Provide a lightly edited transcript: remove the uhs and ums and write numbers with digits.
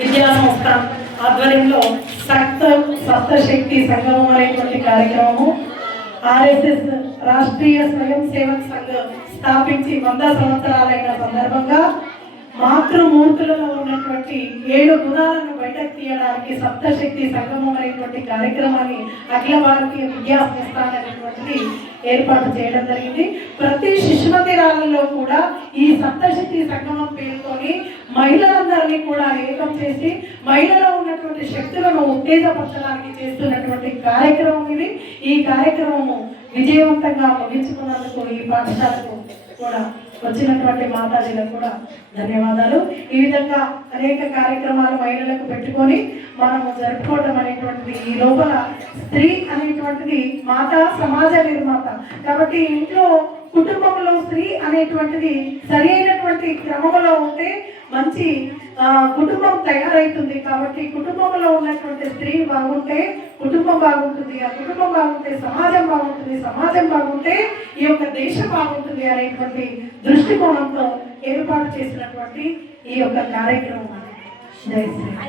విద్యా సంస్థ ఆధ్వర్యంలో సప్తశక్తి సంగమం అనేటువంటి కార్యక్రమము ఆర్ఎస్ఎస్ రాష్ట్రీయ స్వయం సేవక్ సంఘ్ స్థాపించి 100 సంవత్సరాలైన సందర్భంగా మాతృమూర్తులలో ఉన్నటువంటి 7 గుణాలను బయటకు తీయడానికి సప్తశక్తి సంగమం అనేటువంటి కార్యక్రమాన్ని అఖిల భారతీయ విద్యా సంస్థ అనేటువంటిది ఏర్పాటు చేయడం జరిగింది. ప్రతి శిశుమందిరాలలో కూడా ఈ సప్తశక్తి సంగమం పేరుతోని మహిళలందరినీ కూడా ఏకం చేసి మహిళలో ఉన్నటువంటి శక్తులను ఉత్తేజపరచడానికి చేస్తున్నటువంటి కార్యక్రమం ఇది. ఈ కార్యక్రమము విజయవంతంగా ముగించుకున్నందుకు ఈ పాఠశాలకు కూడా వచ్చినటువంటి మాతాజీలకు కూడా ధన్యవాదాలు. ఈ విధంగా అనేక కార్యక్రమాలు మహిళలకు పెట్టుకొని మనము జరుపుకోవడం అనేటువంటిది ఈ లోపల స్త్రీ అనేటువంటిది మాత సమాజ నిర్మాత కాబట్టి ఇంట్లో కుటుంబంలో స్త్రీ అనేటువంటిది సరి అయినటువంటి క్రమంలో ఉంటే మంచి కుటుంబం తయారవుతుంది. కాబట్టి కుటుంబంలో ఉన్నటువంటి స్త్రీ బాగుంటే కుటుంబం బాగుంటుంది, ఆ కుటుంబం బాగుంటే సమాజం బాగుంటుంది, సమాజం బాగుంటే ఈ యొక్క దేశం బాగుంటుంది అనేటువంటి దృష్టికోణంతో ఏర్పాటు చేసినటువంటి ఈ యొక్క కార్యక్రమం. జై శ్రీ.